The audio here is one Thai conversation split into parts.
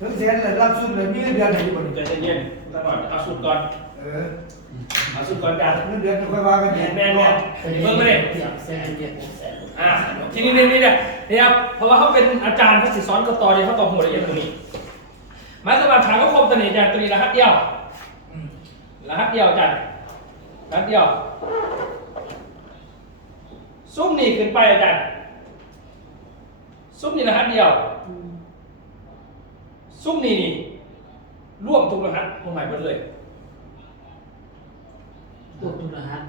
ถึงแสนเลยรับสุดเลยมีเงินเดือนไหนอยู่บ่นี่ ใจเย็นๆตลอดเอาสุดก่อน เอาสุดก่อนจาน เงินเดือนค่อยว่ากัน แม อีก นเบิ่งไม่ได้ แสนเจ็ดแสน ทีนี้เนี่ยเพราะว่าเขาเป็นอาจารย์เขาสิสอนก็ต่อดีเขาต่อหัวละเอียดตัวนี้หมายถึงว่าถามว่าครบตัวนี้อาจารย์ตัวนี้รหัสเดียวรหัสเดียวอาจารย์รหัสเดียวซุ้มนี่ขึ้นไปอาจารย์ซุ้มนี่รหัสเดียวซุ้มนี่ร่วมทุกรหัสผมหมายหมดเลย ตัวตุลหัส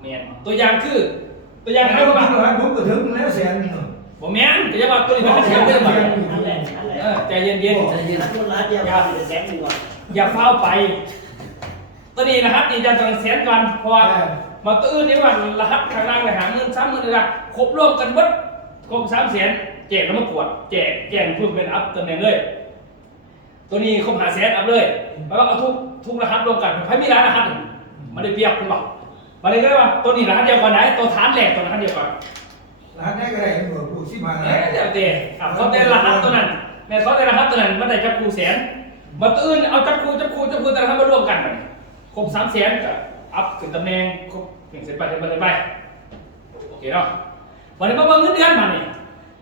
แมนตัวอย่างคือตัวอย่างให้ ให้ ว่า ว่าผมก็ถึงแล้วแสนนึง ผมแมนก็จะว่าตัวนี้มันแข็งเรื่องแบบ นั่นแหละนั่นแหละ ใจเย็น ใจเย็นตุลหัสเดียวกันแสนหนึ่งก่อน อย่าเฝ้าไปตัวนี้นะครับนี่จะจังแสนก่อนเพราะว่ามาตัวอื่นนี่ว่ารหัสข้างล่างเลยหาเงิน3 0,000เลยนะครบรวมกันเบิดครบ3 แสนแจกแล้วมากวดแจกเพิ่มเป็นอัพตำแหน่งเลยตัวนี้ครบ5 แสนอัพเลยแปลว่าเอาทุกรหัสรวมกันใครมีรหัสมันได้เปรียบคุณบอกมาเลยก็ได้ว่าตัวนี้รหัสเดียวกันไหนตัวฐานแหลกตัวรหัสเดียวกัน ร้านนี้ก็ได้หมดผู้สิมา เดี๋ยวเตะเขาได้รหัสตัวนั้นแม่เขาได้รหัสตัวนั้นมันได้จับคูแสนมาตัวอื่นเอาจับคูแต่ละรหัสมารวมกันครบ3 แสนก็อัพขึ้นตำแหน่งครบ1 แสนไปโอเคเนาะวันนี้มาเบิ่งเงินเดือนมานี่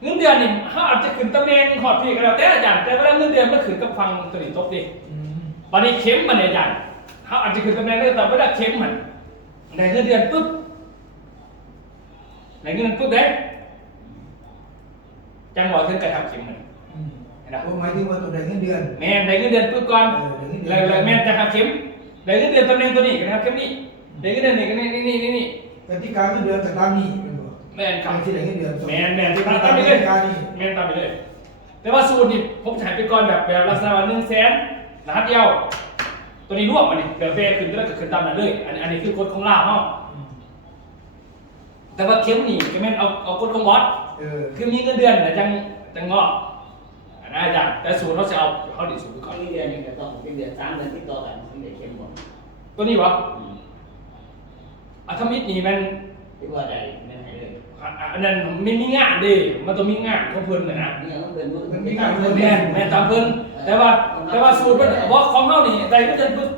เงินเดือนนี่เขาอาจจะขึ้นตำแหน่งขอดพี่ก็แล้วแต่อาจารย์แต่เวลาเงินเดือนมันขึ้นกับฟังตัวนี้ตบดิวันนี้เข้มมาเนี่ยอาจารย์เขาอาจจะขึ้นตำแหน่งได้แต่เวลาเข้มมันในเงินเดือนปุ๊บในเงินเดือนปุ๊บเด้จังหวะถึงกระทำเข้มมันนะ ผมหมายถึงว่าตัวใดเงินเดือน แม่ในเงินเดือนปุ๊บก่อนแล้วแม่จะทำเข้มในเงินเดือนตำแหน่งตัวนี้ก็ทำเข้มนี่ในเงินเดือนนี่ก็นี่ กติกาเงินเดือนตามนี้เป็นบ่ แม่นค กา รับ รที่ใดเงินเดือน แม่นที่ตามไป ก เลย ติกานี่ แม่นตามไปเลยแต่ว่าสูตรนี่ผมถ่ายไปก่อนแบบลักษณะว่า1 แสนรหัสเดียวตัวนี้รวบมันนี่เดี๋ยวเบรขึ้นแล้วก็ขึ้นตามนั้นเลยอันนี้คือกฎของลาวเนาะแต่ว่าเข้มนี่ก็แม่นเอากฎของบอสคือมีเงินเดือนแต่จังงอกนะอาจารย์แต่สูตรเขาจะเอาดิสูตรก่อน เดือนนึงก็ต้องเป็นเดือน3 เดือนติดต่อกันถึงได้เข้มหมด ตัวนี้วะอัธมิตรนี่มัน ที่ว่าใดไม่ให้เลย อันนั้นมันมีงานดิมันต้องมีงานของเพิ่นเลยนะ เนี่ยต้องเป็นมัน มี มี กา การ ร เงิน เงิน เดื เดื อ อน น แม่ตามเพิ่นแต่ว่าสูตรมันบอกของเฮานี่ได้ก็เดือนปุ๊บ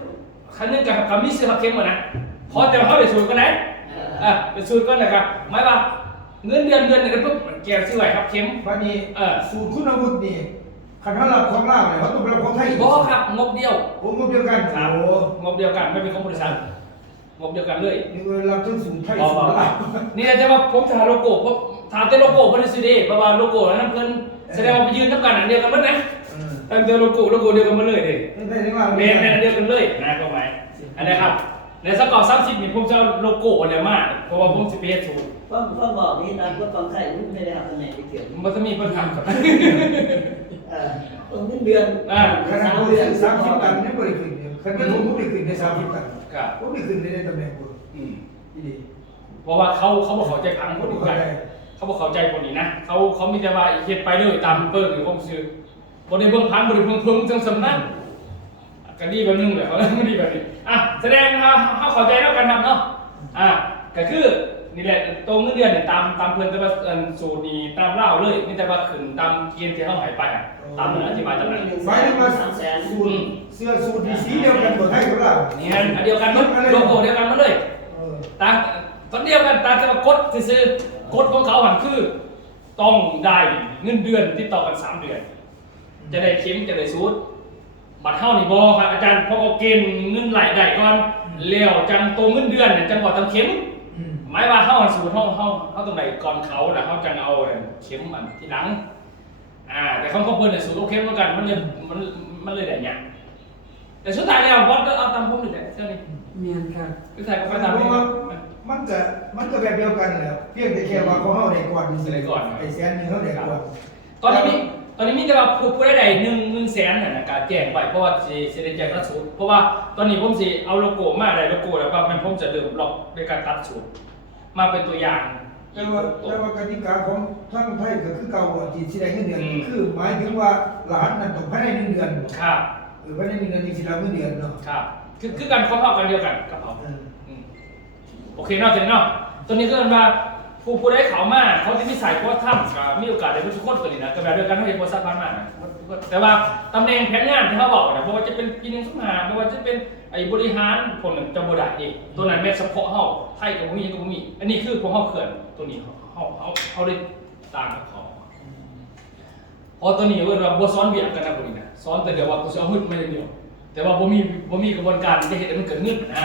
คันนึงกับมีซื้อเข้มหมดนะพอแต่ว่าเฮาได้สูตรก็ได้เป็นสูตรก็นะครับหมายว่าเงินเดือนนี่ปุ๊บแกซื้อไว้ครับเข้ม วันนี้สูตรคุณวุฒินี่คันเขารับของลาวเนี่ยเขาต้องรับของไทย บ่ครับงบเดียว ผมก็เดียวกันโอ้ งบเดียวกันไม่เป็นของบริษัทงบเดียวกันเลย นี่เราทั้งสูตรไทยสูตรลาว นี่จะว่าผมถ่ายโลโก้ผมถ่ายแต่โลโก้บ่ได้ซื้อเด้เพราะว่าโลโก้นั้นเพิ่นแสดงว่าไปยืนนำกันอันเดียวกันหมดนะตั้งแต่โลโก้เดียวกันหมดเลยเด้ ไม่ได้ที่ว่า แม่นอันเดียวกันเลยนะก็หมายอันนี้ครับในสกอร์30นี่ผมจะเอาโลโก้อะไรมาเพราะว่าผมสิไปเฮ็ดสูตร ก็บอกนี่ตามกฎของไทยไม่ได้ทำตำแหน่งที่เกี่ยว มันจะมีปัญหาครับ เงินเดือน ขนาดผมซื้อ30 ตันเนี่ยบริขึ้นเนี่ยคันเป็นผมได้ขึ้นได้30 ตัน ครับ ผมได้ขึ้นได้ตำแหน่งผม อืมเพราะว่าเขาบ่เข้าใจพังคนอื่นกันเขาบ่เข้าใจคนนี้นะเขามีแต่ว่าเฮ็ดไปเลยตามเปิ้งหรือผมซื้อบ่ได้เบิ่งพังบ่ได้เบิ่งจังสำนั้นก็ดีแบบนึงแหละเขาไม่ดีแบบนี้แสดงเขาเข้าใจแล้วกันครับเนาะก็คือนี่แหละตรงเงินเดือนเนี่ยตามเพิ่นแต่ว่าสูตรนี้ตามเล่าเลยมีแต่ว่าขึ้นตามเกณฑ์ที่เขาหายไปตามนั้นอธิบายตามนั้น หมายถึงว่าสูตรเสื้อสูตรสีเดียวกันหมดไทยกับเรา นี่อันเดียวกันหมดโลโก้เดียวกันหมดเลยต่างตอนเดียวกันต่างแต่ว่ากฎซื่อกฎของเขาหันคือต้องได้เงินเดือนติดต่อกัน3 เดือนจะได้เข้มจะได้สูตรบัตรเท่านี่บ่ครับอาจารย์พอเอาเกณฑ์เงินไหลได้ก่อนแล้วจังโตเงินเดือนเนี่ยจังหวะตามเข้มหมายว่าเฮาสูตรเฮาตรงไหนก่อนเขาแล้วเฮาจังเอาเข้มอันที่หลังแต่เขาเพิ่นน่ะสูตรโอเคเหมือนกันมันเลยได้หยังแต่สุดท้ายแล้วบ่เอาตามผมนี่แหละเท่านี้ เมียนครับ สุดท้ายก็ เพ ไปตามนี้ ราะว่ามันก็แบบเดียวกันแหละเพียงแต่แค่ว่าเขาเฮาได้ก่อนไอ้แสนนึงเขาได้ก่อน ตอนนี้มีแต่ว่าผู้ได้1 แสนน่ะนะการแจ้งไว้เพราะว่าสิได้แจ้งรัดสูตรเพราะว่าตอนนี้ผมสิเอาโลโก้มาได้โลโก้แล้วก็มันผมจะเริ่มล็อกในการตัดสูตรมาเป็นตัวอย่าง แต่ว่ากติกาของทั้งไทยก็คือเก่าที่สิได้เงินเดือนคือหมายถึงว่าหลานนั้นต้องภายใน1 เดือน ครับ ภายใน1 เดือนนี่สิรับเงินเดือนเนาะ ครับคือการความเท่ากันเดียวกันกับเขาโอเคเนาะเนาะตัวนี้ก็เป็นว่า ผู้ได้เขามาเขาจะมีสายโค้ชถ้ำกับมีโอกาสได้ทุกคนตัวนี้นะกับแบบเดียวกันเขาเห็นโค้ชซับบ้านมากนะแต่ว่าตำแหน่งแผนงานที่เขาบอกนะเพราะว่าจะเป็นปีนึงสุดหาเพราะว่าจะเป็นไอ้บริหารผลจำบได้เองตัวนั้นแม่เฉพาะเขาไทยกับมีกับมีอันนี้คือพวกเขาเขื่อนตัวนี้เขาได้ต่างกับเขาพอตัวนี้เวลาบัวซ้อนเบียดกันนะคนนี้นะซ้อนแต่เดี๋ยวว่ากูจะเอาหึดไม่ได้เดียวแต่ว่าบ่มีกระบวนการจะเห็นมันเกิดเงินนะ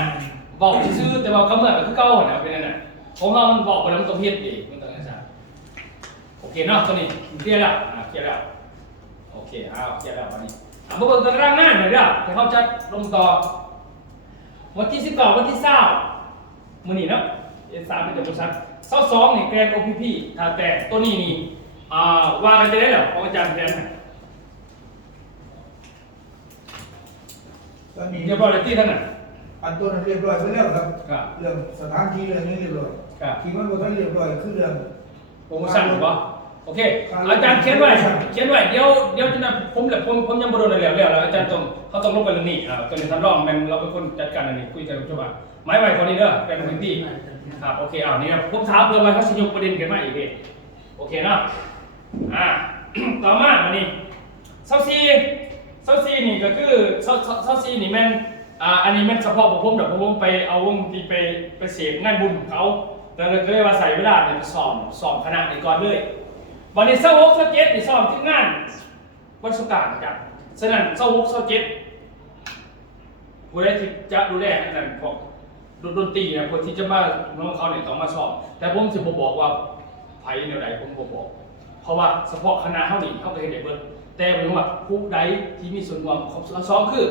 บอกซื้อแต่ว่าเขาเมื่อคือเก่านะเป็นนั่นน่ะของเรามันบอกไปแล้วมันต้องเฮ็ดเองมันต้องนั่นซะโอเคเนาะตัวนี้เคลียร์แล้วเคลียร์แล้วโอเคเคลียร์แล้ววันนี้มาเบิ่งตารางงานหน่อยเด้อให้เขาจะลงต่อวันที่19วันที่20มื้อนี้เนาะ3เป็นจะบ่ซัก22นี่แกรน OPP ถ้าแต่ตัวนี้นี่ว่ากันจะได้แล้วของอาจารย์แทนตอนนี้ เรียบร้อยแล้วที่ท่านน่ะอันตัวนั้นเรียบร้อยไปแล้วครับ ครับ เรื่องสถานที่เรื่องนี้เรียบร้อย ครับ ที่มันบ่ทันเรียบร้อยคือเรื่อง โปรโมชั่นหรือเปล่าโอเคอาจารย์เขียนไว้เดี๋ยวจะนะผมยังบ่โดนอะไรแล้วอาจารย์เขาต้องลงไปเรื่องนี้ตัวนี้ท่านรองแม่นเราเป็นคนจัดการอันนี้คุยกันกับชาวบ้านหมายไว้คนนี้เด้อเป็นพื้นที่ครับโอเคนี่ครับผมถามเพื่อว่าเขาสิยกประเด็นขึ้นมาอีกโอเคเนาะต่อมาวันนี้เซาซีนี่ก็คือเซาซีนี่แม่นอันนี้แม่นเฉพาะผมเดี๋ยวผมไปเอาวงที่ไปเสพงานบุญของเขาแต่ก็เลยว่าใส่เวลาเนี่ยไปสอบคณะนี้ก่อนเลยวันนี้เซา6 เซา7นี่สอบที่งานวันสงกรานต์ครับฉะนั้นเซา6 เซา7ผู้ใดที่จะดูแลอันนั้นพวกดนตรีนะคนที่จะมาน้องเขาเนี่ยต้องมาสอบแต่ผมสิบ่บอกว่าไผแนวใดผมบ่บอกเพราะว่าเฉพาะคณะเฮานี่เฮาก็เฮ็ดได้เบิดแต่หมายถึงว่าผู้ใดที่มีส่วนร่วมซ้อมคือ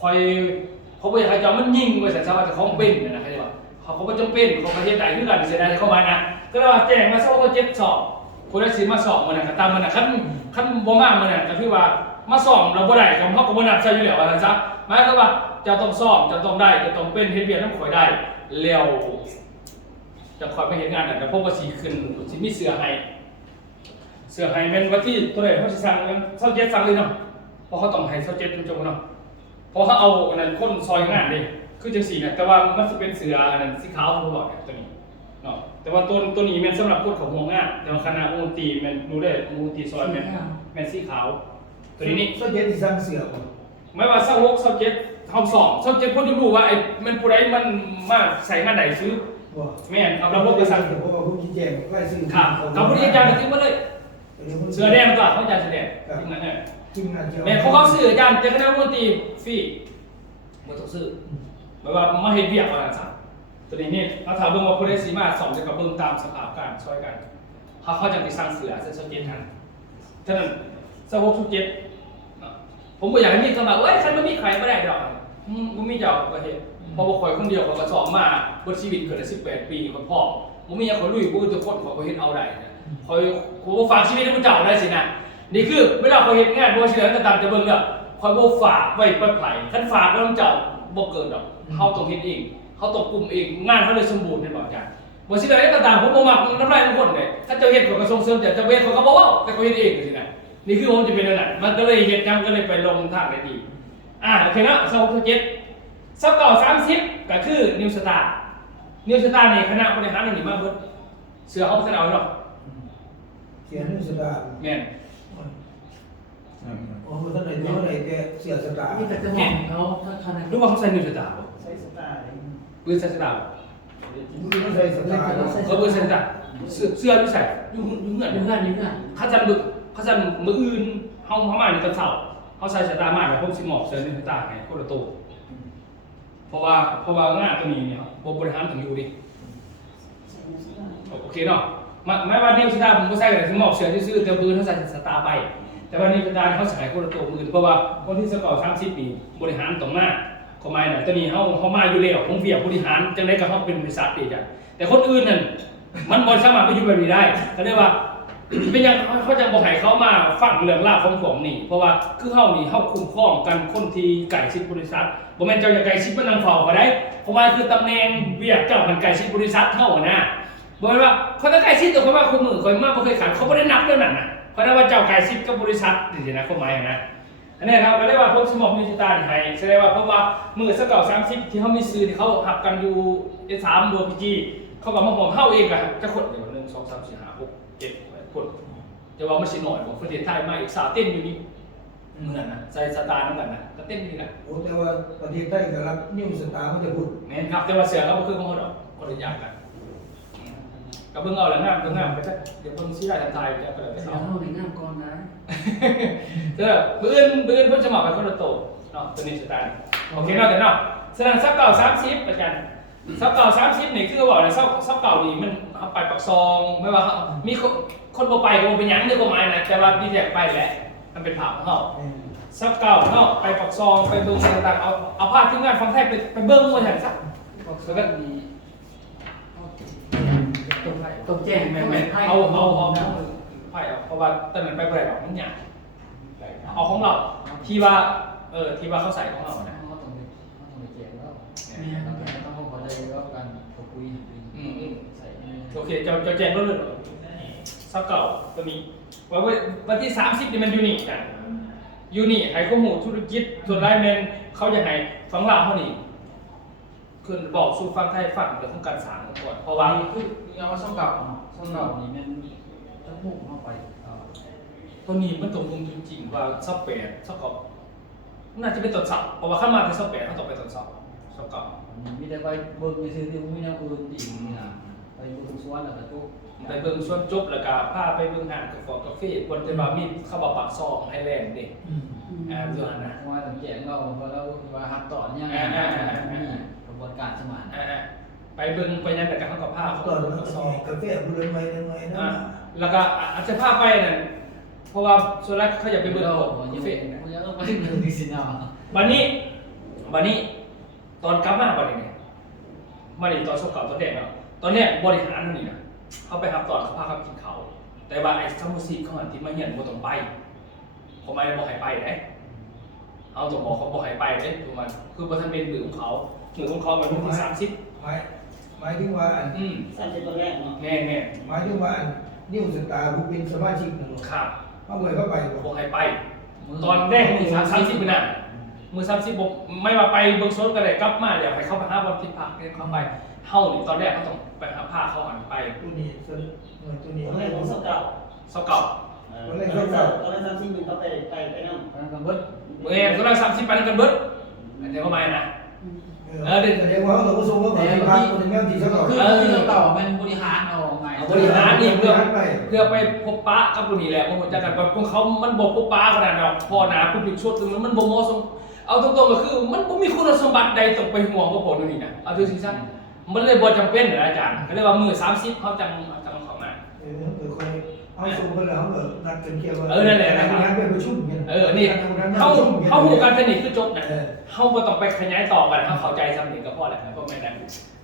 คอยเขาบ่อยากให้เจ้ามันยิงไว้แต่ว่าจะของเป็นนะเข้าใจบ่เขาบ่จำเป็นของประเทศใดคือกันเสียดายเข้ามานะก็เลยว่าแจ้งมาเซาก็7สอบผู้ใดสิมาสอบมื้อนั้นก็ตามมื้อนั้นคันบ่มามื้อนั้นก็คือว่ามาสอบเราบ่ได้ก็เฮาก็บ่นัดใส่อยู่แล้วว่าซั่นซะหมายความว่าจะต้องสอบจะต้องได้จะต้องเป็นเฮ็ดเวียกนำข่อยได้แล้วจะคอยไปเฮ็ดงานนั่นแต่พวกก็สิขึ้นสิมีเสื้อให้แม่นว่าที่ตัวไหนเขาสิสั่งเซา7สั่งเลยเนาะเพราะเขาต้องให้เซา7จงๆเนาะเพราะเขาเอาอันนั้นคนซอยงานนี่คือจังซี่นะแต่ว่ามันสิเป็นเสื้ออันนั้นสีขาวผมบอกเนี่ยตัวนี้เนาะแต่ว่าตัวนี้แม่นสำหรับคนของวงงานแต่ว่าคณะวงดนตรีแม่นดูได้วงดนตรีซอยแม่นสีขาวตัวนี้นี่ เซาเจ็ดที่สั่งเสือบ่ ไม่ว่าเซา6เซา7เฮา2เซา7เพิ่นจะรู้ว่าไอ้มันผู้ใดมันมาใส่งานใดซื้อ บ่ แม่นครับระบบจะสั่ง เพราะว่าผู้ชี้แจงรายชื่อ ครับกับผู้ที่อาจารย์ก็ทิ้งมาเลยเสื้อแดงตัวเขาอาจารย์เสื้อแดงทิ้งนั้นเนี่ย ทีมงานเจ้า แม่เขาซื้ออาจารย์จะคณะวงดนตรีฟรีบ่ต้องซื้อหมายว่ามาเฮ็ดเวียกว่าซั่นซะตัวนี้นี่เขาถามเบิ่งว่าผู้ใดสิมา2จะกับเบิ่งตามสภาพการช่วยกันเขาจะไปสั่งเสือเสื้อ7ทันฉะนั้นเสื้อ6ชุด7ผมบ่อยากให้มีคำว่าเอ้ยคันบ่มีใครบ่ได้ดอกบ่มีเจ้าก็เฮ็ดพอบ่ข่อยคนเดียวข่อยก็สอบมาบ่ชีวิตเกิดได้18ปีข่อยพอบ่มีหยังข่อยลุยบ่ทุกคนข่อยก็เฮ็ดเอาได้ข่อยบ่ฝากชีวิตให้ผู้เจ้าได้สินะนี่คือเวลาข่อยเฮ็ดงานบ่เชื่อก็ตามจะเบิ่งเด้อข่อยบ่ฝากไว้กับไผคันฝากไว้นำเจ้าบ่เกินดอกเฮาต้องเฮ็ดเองเฮาต้องกลุ่มเองงานเฮาเลยสมบูรณ์แม่นบ่อาจารย์บ่สิได้ก็ตามผมบ่มักน้ำลายทุกคนเลยถ้าเจ้าเฮ็ดข่อยก็ส่งเสริมเจ้าเฮ็ดข่อยก็บ่เว้าแต่ข่อยเฮ็ดเองสินะนี่คือผมจะเป็นนั่นน่ะมันก็เลยเฮ็ดจังก็เลยไปลงทางได้ดีโอเคเนาะ27สักต่อ30ก็คือนิวสตาร์นี่คณะบริหารนี่มาเบิดเสือเขาเสนเอาเนาะ เสียนี่สตาร์ แม่น อ๋อมันท่านไหนเท่าไหร่แต่เสียสตาร์ นี่แต่จะมองเขาถ้าขนาด รู้ว่าเขาใส่นิวสตาร์บ่ ใช้สตาร์ ปืนใส่สตาร์บ่ ไม่ใช่สตาร์ ปืนใส่สตาร์เสื้ออยู่ใส่อยู่เงื่อน อยู่กันอยู่กัน เขาจันมืออื่นเฮามาในตอนเช้าเฮาใส่สตาร์มาแล้วผมสิมอบเสื้อนิวสตาร์ให้คนละตัวเพราะว่างานตัวนี้เนี่ยบ่บริหารถึงอยู่ดิโอเคเนาะไม่ว่านิวสตาร์ผมก็ใส่แต่สิมอบเสื้อซื่อๆแต่ปืนเขาใส่สตาร์ไปแต่ว่านิวสตาร์เขาใส่คนละตัวมือเพราะว่าคนที่สกอร์30ปีบริหารตรงหน้าเขาไม่น่ะตัวนี้เขามาอยู่แล้วผมเวียบริหารจังได๋ก็เขาเป็นบริษัทดีจ้ะแต่คนอื่นนั่นมันบ่สามารถไปอยู่แบบนี้ได้ก็เรียกว่าเป็นยังเขาจะบอกให้เขามาฟังเรื่องราวของผมนี่เพราะว่าคือเฮานี่เฮาคุ้มครองกันคนที่ไก่ชิดบริษัทบ่แม่นเจ้าจะไก่ชิดมันนางเฝ้าก็ได้เพราะว่าคือตำแหน่งเวียกเจ้ามันไก่ชิดบริษัทเฮานะบ่แม่นว่าเขาจะไก่ชิดแต่เขาว่าคู่มือเขามาบ่เคยขาดเขาบ่ได้นับเรื่องนั้นน่ะเขาได้ว่าเจ้าไก่ชิดกับบริษัทนี่สินะความหมายนะอันนี้ครับก็เรียกว่าผมสมองมีจิตาให้แสดงว่าเพราะว่ามื้อสักเก่า30ที่เฮามีซื้อที่เขาหับกันอยู่ S3 BPG เขา เขาก็มาบอกเฮาเองอะจะคนเดี๋ยว1 2 3 4 5 6 7คนจะว่ามันสิหน่อยกว่าประเทศไทยมาอีก3เต้นอยู่นี่เหมือนนะใส่สตาร์นั่นกันนะก็เต้นอยู่นี่แหละ โอ้แต่ว่าประเทศไทยก็รับนิวสตาร์มันจะพูด แม่นครับแต่ว่าเสือเราก็คือของเขาดอกคนละอย่างกันก็เบิ่งเอาแล้วงามก็งามไปซะเดี๋ยวเบิ่งสิได้ทันทายจะไปเลย เสีย เอา เท่าในงามก่อนนะ เด้อปืนเพิ่นจะมาเป็นคนละโตเนาะตัวนี้สตาร์โอเคเนาะแต่เนาะฉะนั้นซับเก่า30อาจารย์ซับเก่า30นี่คือบอกเลยซับเก่านี่มันเอาไปปักซองไม่ว่ามีคนบ่ไปก็บ่เป็นหยังเด้อบ่หมายนะแต่ว่ามีแจกไปแหละมันเป็นภาพของเฮาซับเก่าเนาะไปปักซองไปเบิ่งต่างๆเอาภาพทีมงานฟังไทยไปเบิ่งว่าซั่นซะ แล้วก็มีต้องแจ้ง แม่นๆเอาไพ่เอาเพราะว่าตอนนั้นไปบ่ได้ดอกมันหยังเอาของเราที่ว่าที่ว่าเขาใส่ของเรานะ ต้องไปแจกแล้วต้องขอใจแล้วกันขอคุยใส่ โอเคจะแจ้งรถเลยซับเก่าตัวนี้วันที่30นี่มันยูนิคกันยูนิคให้ข้อมูลธุรกิจส่วนไลน์แมนเขาจะให้ฟังลาวเท่านี้คือบอกสู่ฟังไทยฟังเรื่องของการสร้างก่อนเพราะว่า คือเอาว่าช่องเก่านี่มันจะมุ่งเข้าไป ตัวนี้มันตรงจริงๆว่าซับแปดซับเก่าน่าจะเป็นตัวสับเพราะว่าขั้นมาเป็นซับแปดเขาต้องไปตัวสับซับเก่า มีแต่ไปเบิกในซื้อที่มีแนวอื่นอีกนะไปเบิกสวนแล้วก็จุก ไปเบิ่งส่วนจบแล้วก็พาไปเบิ่งห้างกาแฟวันที่ว่ามีเข้ามาปักซองไฮแลนด์นี่ส่วนนั้นนะ ว่าต้องแจกเราเพราะเราว่าหักต่อเนี่ยมีกระบวนการสมาน ไปเบิ่งไปนั่นแต่ก็เขาก็พาเขา ตอน ไป นั้น ปักซ ซ อ อง งกาแฟบุญไม่ยังไงนะ แล้วก็อาจจะพาไปนั่นเพราะว่าส่วนแรกเขาอยากไปเบิ่ง เรา กา ยัง แฟ ยังต้องไปเงินที่สินะ วันนี้ตอนกลับมาวันนี้เนี่ยมาดีตอนชกเก่าตอนแรกเนาะตอนเนี้ยบริหารนี่นะเขาไปครับตอนเขาพาเขากินเขาแต่ว่าไอ้ซัมมูซีเขาหันที่มาเหียนบ่ต้องไปผมไม่ได้บอกให้ไปเด้เอาต้องบอกเขาบอกให้ไปเด้ถูกมั้ยคือบ่ทันเป็นมือของเขามือของเขามันวันที่30หมายถึงว่า 30ตัวแรกเนาะ แม่ หมายถึงว่านิวสตาร์ผู้เป็นสมาชิกนั่น ครับ เขาเลยเข้าไป บอกให้ไป ตอนแรกมือ30มื้อน่ะมือ30บอกไม่ว่าไปเบิ่งโซนก็ได้กลับมาเดี๋ยวให้เขาไปหาบอลที่พักเข้าไปเฮานี่ตอนแรกเขาต้องไปหาผ้าเขาหันไป ตัวนี้ตัวนี้ ตัวแรกของเก่า เซาเก่า ตอนแรก30มันเขาไปนั่ง กันเบิด เมื่อตอนแรก30ไปนั่นกันเบิดเดี๋ยวเข้ามานะ เดี๋ยวว่าเขาต้องส่งเขาไปพักคนแม่ที่เขา คือที่เราต่อมันบริหารเอาไง บริหารนี่เพื่อไปพบปะกับผู้นี้แหละพวกจักกันแบบพวกเขามันบ่พบปะขนาดนั้นพอหนาผู้ผิดชดถึงมันบ่เหมาะสมเอาตรงๆก็คือมันบ่มีคุณสมบัติใดต้องไปห่วงกับผมนี่นะเอาดูสิซั่นมันเลยบ่จำเป็นนะอาจารย์ก็เลยว่ามื้อ30เขาจังเข้ามา เอาส่งไปแล้วเขานัดกันเกี่ยวว่างานไปประชุมเนี่ย นี่เขาหูกันสนิทคือจบนะเขาบ่ต้องไปขยายต่อกันเขาเข้าใจซ้ำนี่ก็พอแล้วก็ไม่ได้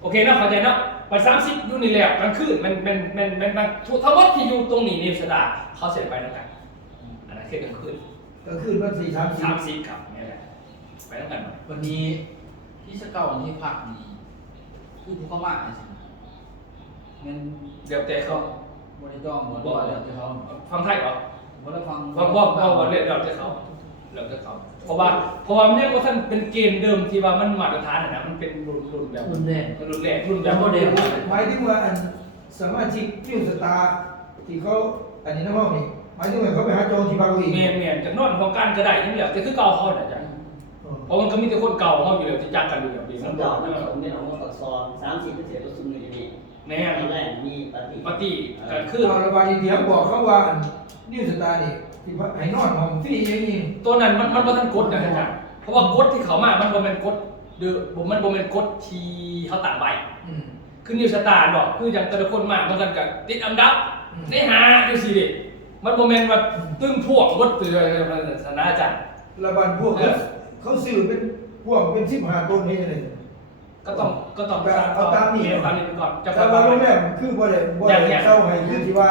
โอเคเนาะเข้าใจเนาะวัน30อยู่นี่แหละกลางคืนมันทั้งหมดที่อยู่ตรงนี้นี่สดาเขาเสร็จไปแล้วกันอันนั้นคือกลางคืน ก็คือวัน30ครับนี่แหละไปแล้วกัน วันนี้ที่สเกาที่พักนี่คือผู้เข้ามาสิเงิน เดี๋ยวแต่เขา บริจาคหมดว่าเดี๋ยวเขา ฟังไทยเหรอ บ่ได้ฟัง ว่าเรียกเราจะเขาเพราะว่าเนี่ยว่าท่านเป็นเกณฑ์เดิมที่ว่ามันมาตรฐานนะมันเป็นรุ่นแบบ รุ่นแรก รุ่นแบบโมเดล หมายถึงว่าสมาชิกนิวสตาร์ที่เขาอันนี้น้องนี่หมายถึงว่าเขาไปหาโจที่บางวี เมียนจากนอนของการก็ได้นี่แหละแต่คือเก่าเขาเนี่ยจ้ะเพราะมันก็มีแต่คนเก่าเขาอยู่แล้วที่จักกันอยู่แล้วดี ส มัน เก่านั่นผมเป็นของปักซอง30เป็นเศษตัวซุ่มอยู่นี่ แน่ ตอนแรกมีปฏิ กันคือ เอาละวันนี้เดี๋ยวบอกเขาว่านิวสตาร์นี่ที่ให้นอนห้องฟรีอย่างนี้ ตัวนั้นมันบ่ทันกดนะอาจารย์เพราะว่ากดที่เขามามันบ่แม่นกดมันบ่แม่นกดที่เขาตั้งไว้คือนิวสตาร์บอกคืออย่างแต่ละคนมามันกันกับติดอันดับได้หาอยู่สิดิมันโมเมนต์แบบตึ้งพวกรถเตือนสนาจัน ระบาดพวกเขาซื้อเป็นพวกเป็น15ต้นนี้เลย ก็ต้องเอาตามนี้ไปก่อนจะ แต่ว่าโรงแรมคือบ่ได้เช่าให้คือที่ว่า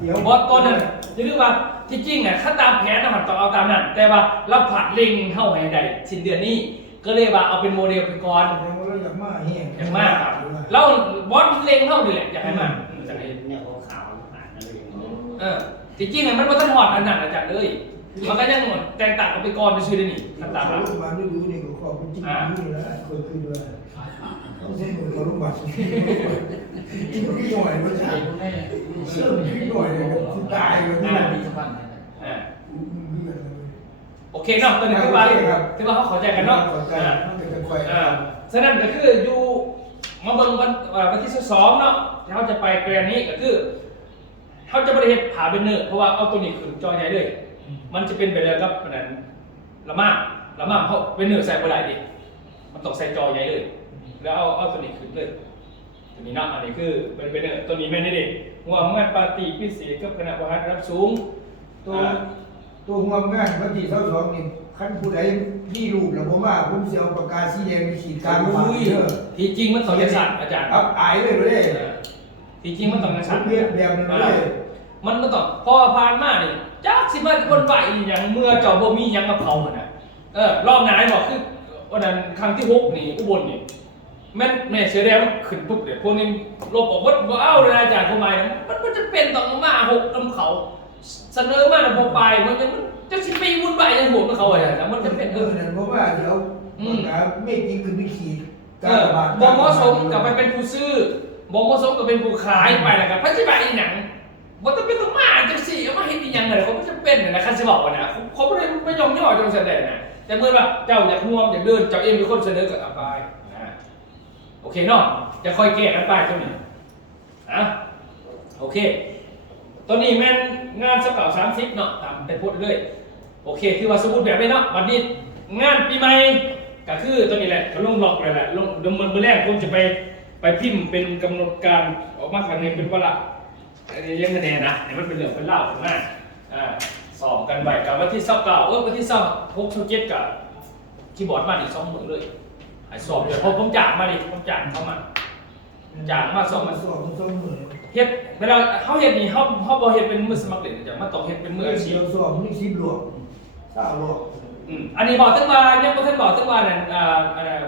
เดี๋ยว บอสตัวนั้นจะเรียกว่าที่จริงอ่ะถ้าตามแผนนะมันต้องเอาตามนั้น แต่ว่าเราผัดเล็งเข้าให้ได้สิ้นเดือนนี้ก็เลยว่าเอาเป็นโมเดลไปก่อน แต่ว่าเราอยากมาแห้ง อย่างมากครับเราบอสเล็งเข้านี่แหละอยากให้มาก เนี่ยขาวผ่านอะไรอย่างเงี้ย ที่จริงอ่ะมันบ่ทันหอดอันนั้นอาจารย์เลยมันก็ยังแตกต่างกันไปก่อนไปซื้อได้นี่ตาม มาดูนี่ก็ขอบเป็นจริงนี่แหละคนคือด้วย ต้องเส้นมือเขาลุกบัตรกินพี่หน่อยมัน ใช่ ใช่ พวกนี้ เชื่อพี่หน่อยเลยคุณตายเลยนี่ มีสมบัติ อ่าโอเคเนาะตอนนี้คือว่าเขาเข้าใจกันเนาะ เข้าใจมันจะค่อย ฉะนั้นก็คืออยู่มาเบิ่งวันที่12เนาะเขาจะไปแกรนนี้ก็คือเขาจะบริเหตุผาเป็นเนื้อเพราะว่าเอาตัวนี้ขึ้นจอใหญ่เลยมันจะเป็นไปเลยครับนั้นละมากเขาเป็นเนื้อใส่บ่ได้ดิมันต้องใส่จอใหญ่เลยแล้วเอาตัวนี้ขึ้นเลยตัวนี้เนาะอันนี้คือเป็นเนื้อตัวนี้แม่นดิหัวงานปาร์ตี้พิเศษกับคณะบริหารระดับสูง ตัวหัวงานวันที่22นี่ขั้นผู้ใดมีรูปแล้วผมว่าผมเสียวปากกาสีแดงมีขีดกลางมาเด้อ ที่จริงมันต้องยังสั่นอาจารย์ อับอายเลยบ่ได้ ที่จริงมันต้องยังสั่น เรียบแบบนึงเลย มันต้องพอผ่านมานี่จักสิมาคนไปอีหยังเมื่อเจ้าบ่มีหยังมาเผาหั่นน่ะรอบหน้าบอกคือวันนั้นครั้งที่6นี่อุบลนี่แม่เสือแดงมันขึ้นปุ๊บเดี๋ยวพวกนี้ลบออกบ่เอาเลยอาจารย์เข้ามาเนี่ยมันจะเป็นต้องมา6นำเขาเสนอมาแล้วบ่ไปมันจะสิไปวุ่นวายจังหวกเขาอ่ะมันจะเป็นนั่นเพราะว่าเดี๋ยวไม่จริงคือไม่ขีด บ่เหมาะสมกับไปเป็นผู้ซื้อบ่เหมาะสมกับเป็นผู้ขายไปแล้วกันพัฒนาอีหยังบ่ต้องเป็นต้องมาจังซี่เอามาเฮ็ดอีหยังเลยเขาบ่จำเป็นนะคันสิบอกว่านะเขาบ่ได้ไม่ยอมย่อจนแสดงนะแต่เมื่อว่าเจ้าอยากร่วมอยากเดินเจ้าเองเป็นคนเสนอก็เอาไปนะโอเคเนาะจะค่อยแก้กันไปตรงนี้โอเคตัวนี้แม่นงานสเก่า30เนาะตามไปพูดเลยโอเคคือว่าสมมุติแบบนี้เนาะวันนี้งานปีใหม่ก็คือตัวนี้แหละก็ลงล็อกเลยแหละลงเดิมมือแรกผมจะไปพิมพ์เป็นกำหนดการออกมาครั้งนึงเป็นว่าละอันนี้ยังไม่แน่นะเดี๋ยวมันเป็นเรื่องเป็นเล่าถึงหน้าสอบกันไปกับวันที่29วันที่26 27กับคีย์บอร์ดมาอีก2 มื้อเลยสอบเดี๋ยวผมจ่างมาดิผมจ่างเข้ามาจ่างมา2 มื้อ สอบมือ เฮ็ดเวลาเฮาเฮ็ดนี่เฮาบ่เฮ็ดเป็นมือสมัครเล่นจ้ะมันต้องเฮ็ดเป็นมืออาชีพ สอบนี่10หลวง3หลวง อันนี้บอกตั้งว่ายังบ่ทันบอกตั้งว่านั่น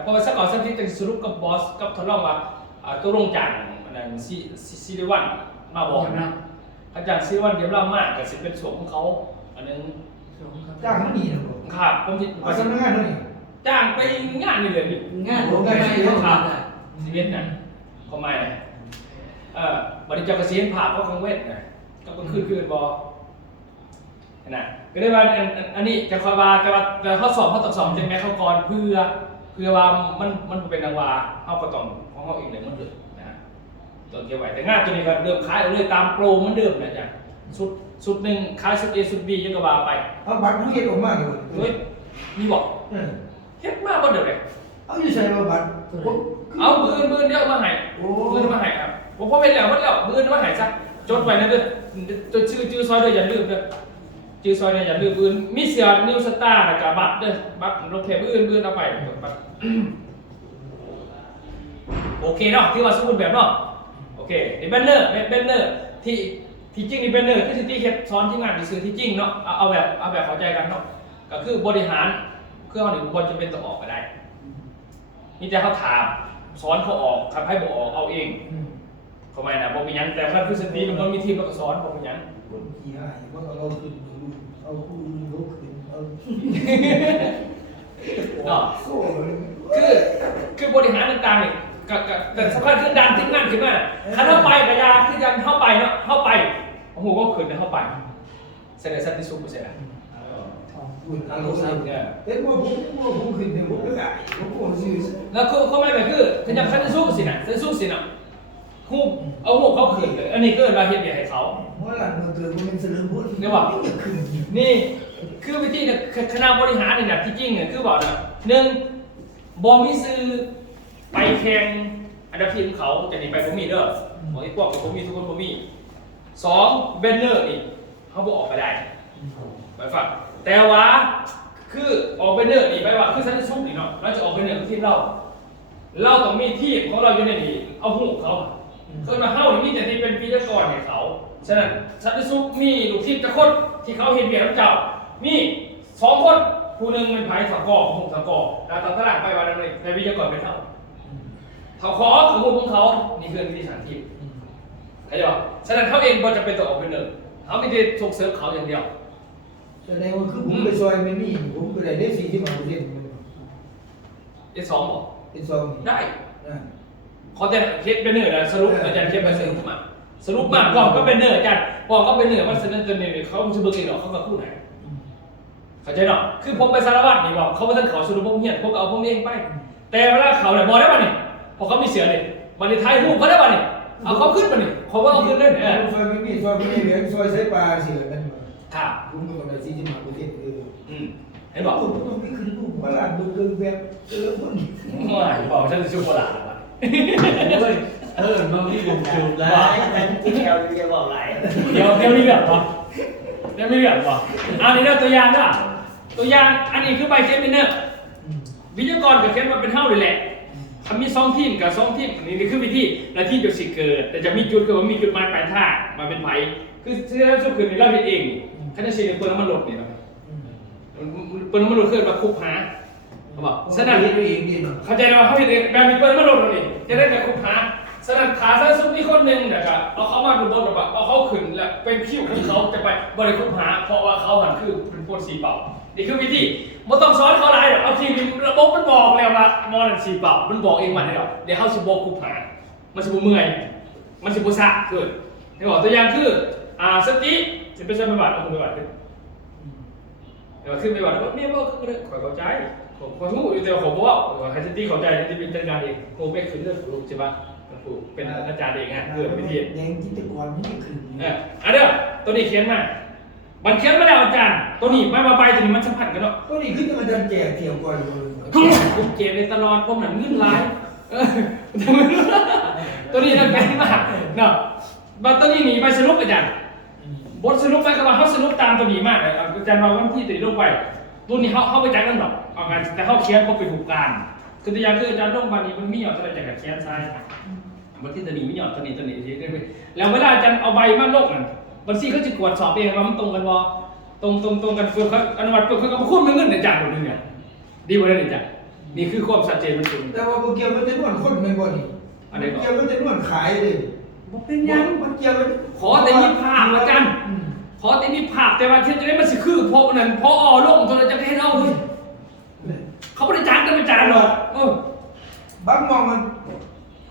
เพราะว่าสักก่อนสักทีจะสรุปกับบอสกับทดลองว่าตัวลงจากนั่นซีรีวันมาบอกนะอาจารย์ซีรีวันเดี๋ยวเล่ามากก็สิเป็นส่วนของเขาอันนึง จ้างมันนี่นะผม ครับผมสิ เอาสำนักงานนี่ จ้างไปงานนี่เลยนี่ งานผมไม่ได้ทำได้ ชีวิตน่ะเข้ามาบริจาคเกษียณภาพเขาคังเวทน่ะก็คือบ่นะก็ได้ว่าอันนี้จะคอยว่าแต่เขาสอบเขาต้องสอบจังแม่เขาก่อนเพื่อว่ามันเป็นนางวาเขาก็ต้องของเขาเองเลยมันเดือดนะตัวเกี่ยวไว้แต่งานตัวนี้ก็เริ่มขายเลยตามโปรเหมือนเดิมนะจ๊ะสุดหนึ่งขายสุด A สุด B ยังก็ว่าไป เอาบัตรผู้เฮ็ดออกมาดิ เฮ้ยมีบอกเฮ็ดมาบ่เดี๋ยวเลย เอาอยู่ใส่บัตร เอาปืนเดี๋ยวมาให้ปืนมาให้ครับผมพอเป็นแล้วมันแล้วปืนมาให้ซะจดไว้นะเด้อจดชื่อซอยเด้ออย่าลืมเด้อชื่อซอยเนี่ยอย่าลืมปืนมีเสียนิวสตาร์กับบัตรเด้อบัตรรถเทปปืนเอาไปบัตรโอเคเนาะที่ว่าสมมุติแบบเนาะโอเคนี่แบนเนอร์ที่จริงนี่แบนเนอร์ที่เฮ็ดสอนที่งานที่ซื้อที่จริงเนาะเอาแบบเข้าใจกันเนาะก็คือบริหารเครื่องหนึ่งคนจะเป็นต้องออกก็ได้นี่จะเขาถามสอนเขาออกทำให้บอกออกเอาเองทำไมนะบอกมียังแต่ถ้าคือสตรีมันมีทีมแล้วก็สอนบอกมียัง คนขี้หายว่าเราขึ้นเอาคู่รู้ขึ้นเอา เนาะ โซ่ คือบริหารต่างๆนี่แต่สำคัญคือดันทิ้งงานขึ้นมาถ้าเข้าไปกับยาคือการเข้าไปเนาะเข้าไปโอ้โหก็ขืนเข้าไปเสร็จสันติสุขเสร็จแล้ว คุณอารมณ์เห็นว่าผมขึ้นเนี่ยผมก็ได้ผมก็ซื้อ แล้วคือเข้ามาก็คือขยับสันติสุขสินะสันติสุขสินะหูเอาหูเขาขืนเลยอันนี้ก็เราเห็นอย่างให้เขา เมื่อหลังมันเกิดมันเป็นเสลือพุ่น นี่คือวิธีคณะบริหารนี่แหละที่จริงเนี่ยคือบอกนะ1บอมีซื้อไปแข่งอันดับทีมเขาจะหนีไปผมมีเด้อบอกไอ้พวกกับผมมีทุกคนผมมี2เบนเนอร์นี่เขาบอกออกไปได้ไปฟังแต่ว่าคือออกเบนเนอร์นี่ไปว่าคือสันติสุขนี่เนาะเราจะออกเบนเนอร์ทีมเราต้องมีทีมของเราอยู่ในนี้เอาหูเขาเคยมาเข้านี่มีแต่ที่เป็นพิธีกรให้เขาฉะนั้นสันติสุขมีลูกทีมจะคนที่เขาเห็นเบียร์เจ้ามี2 คนผู้หนึ่งเป็นไผ่สังกอหูสังกอแล้วตอนตลาดไปวันนั้นเลยในวิทยากรเป็นเท่าเขาขอคือหูของเขานี่คือวิธีสันติเข้าใจป่ะฉะนั้นเขาเองก็จะเป็นตัวออกเป็นหนึ่งเขาไม่ได้ส่งเสริมเขาอย่างเดียว แสดงว่าคือผมไปซอยไม่มีผมก็ได้40%ได้2บอก เป็นซอง ได้ เขาจะเขียนเป็นเนื้อนะสรุปอาจารย์เขียนไปสรุปมาก่อนก็เป็นเนื้ออาจารย์ก่อนก็เป็นเนื้อมันเสนอตัวนี้เขาจะเบิกเองหรอเขามาพูดไหนเข้าใจเนาะคือผมไปสารวัตรนี่บอกเขาไม่ต้องเขาสรุปผมเหี้ยผมก็เอาผมเองไปแต่เวลาเขาเนี่ยบอกได้ป่ะนี่พอเขามีเสือเนี่ยมันในไทยรูปเขาได้ป่ะนี่เอาเขาขึ้นป่ะนี่เขาว่าเอาขึ้นได้เนี่ย ซอยไม่มีซอยไม่มีเหลือซอยใช้ปลาเสือกัน ครับ คุณก็ต้องไปซีที่มาประเทศเห็นบอก ต้องไปขึ้นรูปมาลานดูเรื่องแบบคน ไม่บอกฉันจะชุบโบราณว่ะ บางที่ผมจูบแล้ว แต่ที่แถวจะบอกหลาย เดี๋ยวมีเรื่องป่ะเดี๋ยวมีเรื่องป่ะอันนี้นะตัวอย่างนะตัวอย่างอันนี้คือใบเขียนเป็นเนื้อวิทยากรกับเขียนมาเป็นเท่าเลยแหละทำมี2 ทีมกับ2 ทีมนี่คือวิธีและที่จะสิเกิดแต่จะมีจุดคือว่ามีจุดหมายปลายทางมาเป็นไผคือเสื้อชุดคือในเราเห็นเองขณะเสียเปิดน้ำมันหลดนี่นะเปิดน้ำมันหลดคือมาคุกหาเขาบอกฉะนั้นเข้าใจไหมว่าเขาเห็นเองแบบมีเปิดน้ำมันหลดนี่จะได้แต่คุกหาฉะนั้นขาซ้ายสุดมีคนหนึ่งนะครับเอาเขามาดูบนแบบเอาเขาขึ้นแล้วเป็นคิ้วของเขาจะไปบริคุกหาเพราะว่าเขาหันคือเป็นพวกสีเป่านี่คือวิธีไม่ต้องสอนเขาอะไรหรอกเอาทีระบบมันบอกแล้วว่ามอนันสีเป่ามันบอกเองมันให้หรอกเดี๋ยวเขาสิบอกคุกหามันสิบเมื่อยมันสิบสะเกิดให้บอกตัวอย่างคือสติจะเป็นสมบัติเอาคุณไปบัติขึ้นเดี๋ยวขึ้นไปบัติแล้วเนี่ยบอกคือขอเข้าใจขอรู้แต่ขอบอกว่าให้สติเข้าใจจะเป็นจัดการเองโคไม่ขึ้นเรื่องรู้ใช่ปะเป็นอาจารย์เองฮะเกิดวิธี แดงจิตกรไม่ขึ้น เดี๋ยวตัวนี้เขียนมามันเขียนมาแล้วอาจารย์ตัวนี้ไม่มาไปตัวนี้มันสัมผัสกันเนาะ ก็นี่ขึ้นอาจารย์แจกเที่ยวก่อน ผมเก็บในตลอดผมหนังเงินร้ายตัวนี้นั่นเป็นมากเนาะบัตรตัวนี้หนีไปสรุปอาจารย์บทสรุปไปก็ว่าเขาสรุปตามตัวนี้มากเลยอาจารย์ว่าวันที่ตัวนี้ลงไปตัวนี้เขาไปจังนั่นหรอกเอาการแต่เขาเขียนเขาเป็นถูกการคือตัวอย่างคืออาจารย์ลงวันนี้มันมีหยอดอะไรจากการเขียนใช่บัตรที่ตัวนี้มีหยอดตัวนี้แล้วเวลาอาจารย์เอาใบมาลงนั่นบางทีเขาจะตรวจสอบเองว่ามันตรงกันบ่ตรงกันเพื่อเขาอนุมัติเพื่อเขาก็คุ้มเงินในจ่ายหมดเลยเนี่ยดีกว่านั้นจ้ะนี่คือความชัดเจนมันจริง แต่ว่าเกี่ยวมันจะนวดคนไม่บ่นี่เกี่ยวมันจะนวดขายเลย เป็นยังมันเกี่ยวมัน ขอแต่มีภาพอาจารย์ขอแต่มีภาพแต่ว่าเช่นจะได้มันสิคือพอนั้นพอลงตัวจะให้เอาเลยเขาไม่ได้จ้างกันไม่จ้างหรอกบางมองมัน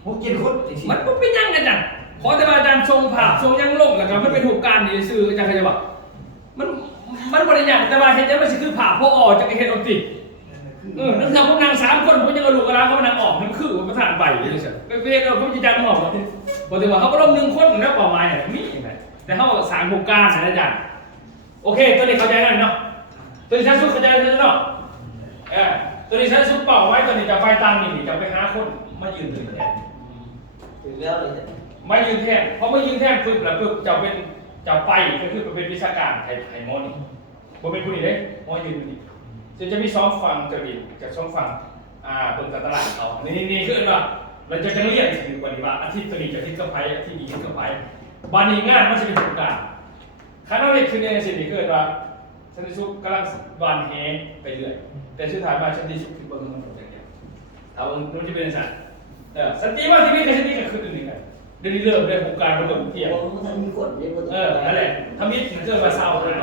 6-7 คน มันเป็นยังอาจารย์ขอแต่ว่าอาจารย์ทรงภาพทรงยังลงแล้วก็มันเป็นถูกการดีซื่ออาจารย์เข้าใจป่ะมันบริยังแต่ว่าเห็นจะมันสิคือภาพพอจะเห็นเอาตินักศึกษาพวกนาง3 คนผมยังกระดูกกระลาเขามานางออกนั่นคือมันประธานใบเลยใช่ไปเวรเราเขาจะจ้างออกหรอพอถึงว่าเขาก็ลง1 คนแล้วเป่าไม้เนี่ยมีอย่างไรแต่เขาสารถูกการนะอาจารย์โอเคตัวนี้เข้าใจแล้วเนาะตัวนี้ชั้นสุดเข้าใจแล้วเนาะตัวนี้ชั้นสุดเป่าไว้ตัวนี้จะไปตามนี่จะไปหาคนมายืนถึงแทน ถึงแล้วเลย ไม่ยืนแทนเพราะไม่ยืนแทนปึ๊บแล้วปึ๊บจะไปก็คือเป็นวิชาการไทยมอนี่ผมเป็นผู้นี้เลยมอยืนนี่จะมี2 ฝั่งจะบินจาก2 ฝั่งบนตลาดเขานี่คือว่าเราจะเรียกถึงวันนี้ว่าอาทิตย์ตัวนี้จะทิศกับไพ่อาทิตย์นี้ทิศกับไพ่บานนี้งานมันจะเป็นสงการคณะเรียนคือในสิ่งที่เกิดว่าชันติสุขกำลังบานแหไปเรื่อยแต่สุดท้ายมาชันติสุขคือเบิ้งมันอย่างเดียวเอามันจะเป็นสัตว์สันติว่าที่นี่กับชันติก็คือตัวนี้กันเดี๋ยวนี้เริ่มได้โครงการระบบเที่ยว มันมีคนนั่นแหละทำมิตรเกิดมาเศร้าคัน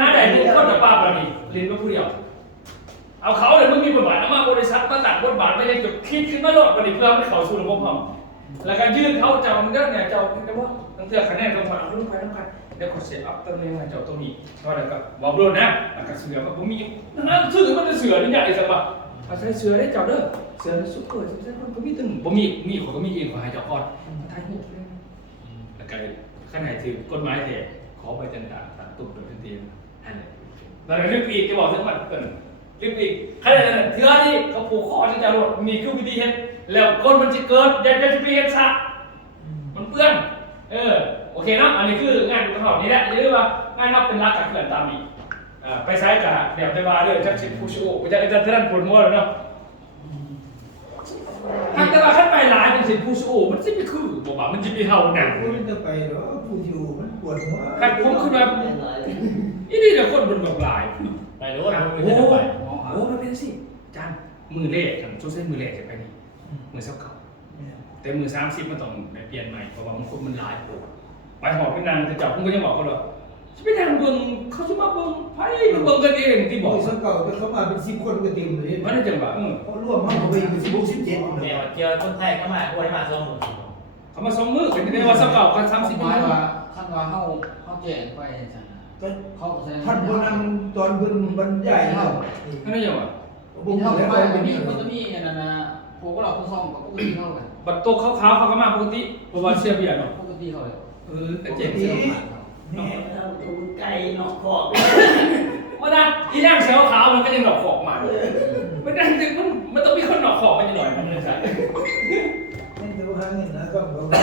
หาใดมึงคนจะปราบเราดิเรียนว่าผู้เดียวเอาเขาเลยมึงมีบทบาทมาบริษัทมาตัดบทบาทไม่ได้จุดคิดขึ้นมาโลดประดิษฐ์เพื่อให้เขาสู่ระบบเขาแล้วการยื่นเขาเจ้ามันก็เนี่ยเจ้าแต่ว่าตั้งแต่คะแนนตรงมาเอาลูกไปต้องการเดี๋ยวเขาเสียอัพตำแหน่งเจ้าตรงนี้ก็แล้วก็บอกโดนนะแล้วก็เสือก็ผมมีนั่นชื่อมันจะเสือนี่ใหญ่สักว่าเอาใช้เสือได้เจ้าเด้อเสือซุปเปอร์ใช่ไหมก็มีตึงผมมีเขาก็มีเองขอให้เจ้าก่อนท้ายหูแล้วก็ขนาดถือกฎหมายเถอะขอไปจันทร์ตัดตุ่มโดยทันทีอันนี้แล้วเรื่องอีกจะบอกถึงมันเกินเรื่องอีกขนาดนั้นเถื่อนี่เขาผูกคอที่จะรดมีคือวิธีเห็นแล้วคนมันจะเกิดอยากจะไปเห็นซะมันเปื้อนโอเคเนาะอันนี้คืองานของเขานี่แหละเรียกว่างานนับเป็นรักกับเพื่อนตามนี้ไปใช้กับเดี๋ยวไปว่าเรื่องจักชิดผู้ชูไปจากอาจารย์ท่านปวดหัวเลยเนาะหากแต่ว่าขั้นไปหลายเป็นสิผู้ชูมันจะไปคือบอกว่ามันจะไปเห่าหนัง มันจะไปหรอผู้อยู่มันปวดหัว หากผมคือแบบนี่แหละคนบนแบบหลาย ไปรู้ว่า โอ้มันเป็นสิจานมือเลขกันช่วงเส้นมือเลขจะไปนี่มือเส้าเก่าแต่มือ30มันต้องเปลี่ยนใหม่เพราะว่ามันคนมันหลายไปหอบไปนางจะจับผมก็จะบอกเขาเลย จะไปนั่งเบิ่งเขาจะมาเบิ่งไผมาเบิ่งกันเองที่บอก สักเก่าแต่เขามาเป็น10คนก็เต็มเลย มันได้จังหวะ เขาร่วมเขาไปเป็น16 17 แม่ว่าเกี่ยวคนไทยเข้ามาคนให้มา2 มื้อ เขามา2มื้อเป็นได้ว่าสักเก่ากัน30 ห มื้ มาย อ ว่าคันว่าเฮาแจ้งไปจังนะ ก็ เขาก็แสดง ท่านผู้นำตอนเพิ่นบรรยายเนาะ นั่นได้จังหวะ มีเท่ากับว่ามีคนจะมีอันนั้นนะพวกเราผู้ซ่อมกับปกติเท่ากัน บัดโตขาวๆเขาก็มาปกติเพราะว่าเสียเบียร์เนาะ ปกติเขาเลย แต่เจ็บ เสี เสี ย ยว ผ่านเขา แม่เอาตัวไก่นอกขอบ มาดันอีนั่งเสียวขาวมันก็ยังดอกขอกมามันดันถึงมันต้องมีคนดอกขอกมันหน่อยมันเลยใช่ นั่นคือว่าเงินนะก็บอกว่า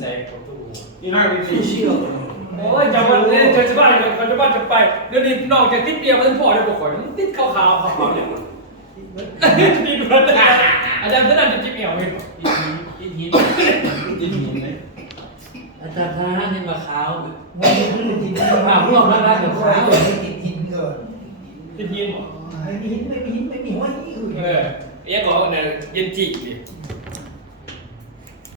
ใส่ของตู้ อีนั่งดี เชี่ยว โอ้ยจำวันนี้จะบ้านจะบ้านจะไปเดี๋ยวนี้นอกจากติดเบียร์มันพอได้บ่ข่อยมันติดขาวๆเนี่ยติดเบิดอาจารย์เพิ่นนั่นจะจิบเอวเห็น อินหินอินหินเลย อาจารย์คณะนี่มาขาว มันเป็นจริงๆไม่ติดหินก่อน ติดยินบ่ ไม่มีหินไม่มีหัวนี่อื่น เออเอียก็เนี่ยเย็นจิดิ